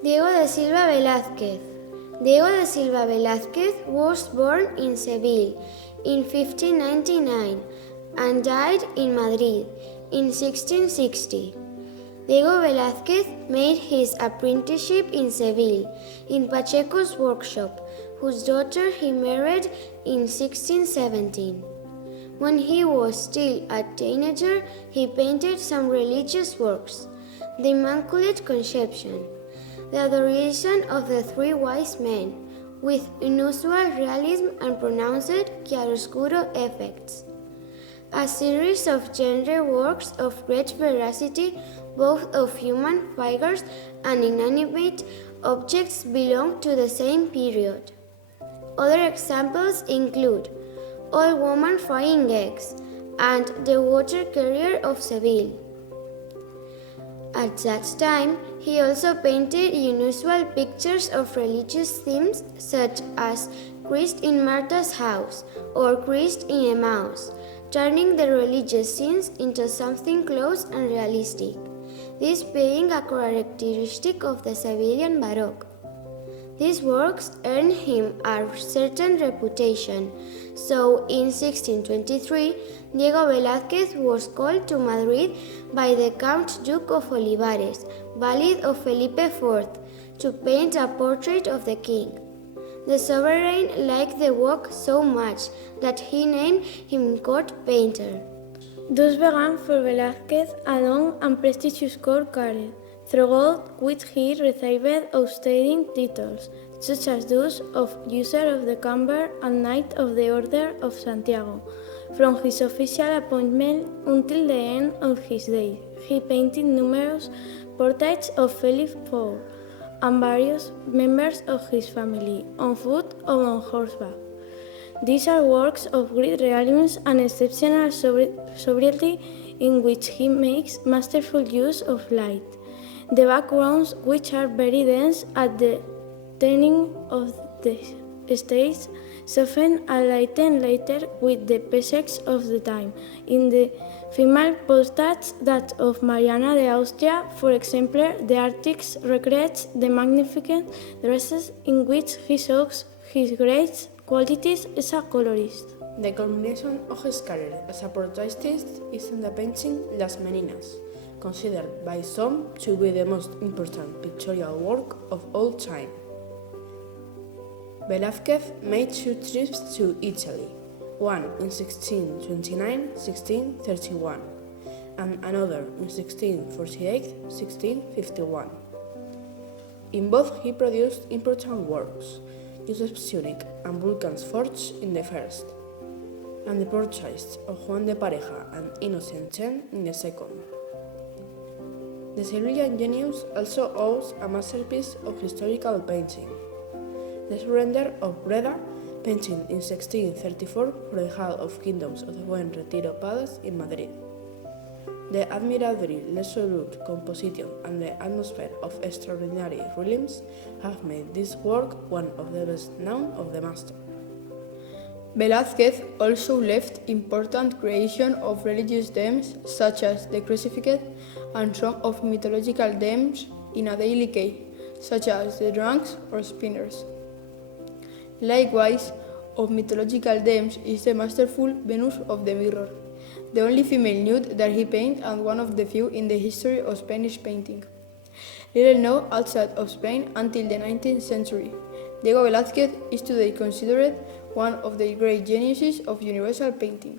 Diego de Silva Velázquez. Diego de Silva Velázquez was born in Seville in 1599 and died in Madrid in 1660. Diego Velázquez made his apprenticeship in Seville, in Pacheco's workshop, whose daughter he married in 1617. When he was still a teenager, he painted some religious works: the Immaculate Conception, the Adoration of the Three Wise Men, with unusual realism and pronounced chiaroscuro effects. A series of genre works of great veracity, both of human figures and inanimate objects, belong to the same period. Other examples include Old Woman Frying Eggs and The Water Carrier of Seville. At that time, he also painted unusual pictures of religious themes such as Christ in Martha's house or Christ in Emmaus, turning the religious scenes into something close and realistic, this being a characteristic of the Sevillian Baroque. These works earned him a certain reputation, so in 1623 Diego Velázquez was called to Madrid by the Count Duke of Olivares, valet of Felipe IV, to paint a portrait of the king. The sovereign liked the work so much that he named him court painter. Thus began for Velázquez a long and prestigious court career, throughout which he received outstanding titles, such as those of User of the Camber and Knight of the Order of Santiago. From his official appointment until the end of his days, he painted numerous portraits of Philip IV and various members of his family, on foot or on horseback. These are works of great realism and exceptional sobriety in which he makes masterful use of light. The backgrounds, which are very dense at the turning of the stage, soften and lighten later with the passage of the time. In the female portraits, that of Mariana de Austria, for example, the artist recreates the magnificent dresses in which he shows his great qualities as a colorist. The culmination of his career as a portraitist is in the painting Las Meninas, considered by some to be the most important pictorial work of all time. Velázquez made 2 trips to Italy, one in 1629-1631, and another in 1648-1651. In both he produced important works, Joseph Zurich and Vulcan's Forge in the first, and the portraits of Juan de Pareja and Innocent X in the second. The Sevillian genius also owes a masterpiece of historical painting, the Surrender of Breda, painted in 1634 for the Hall of Kingdoms of the Buen Retiro Palace in Madrid. The admirably resolute composition and the atmosphere of extraordinary realism have made this work one of the best known of the master. Velázquez also left important creations of religious themes such as the Crucifix and some of mythological themes in a daily case, such as the drunks or spinners. Likewise, of mythological themes is the masterful Venus of the Mirror, the only female nude that he painted and one of the few in the history of Spanish painting. Little known outside of Spain until the 19th century, Diego Velázquez is today considered one of the great geniuses of universal painting.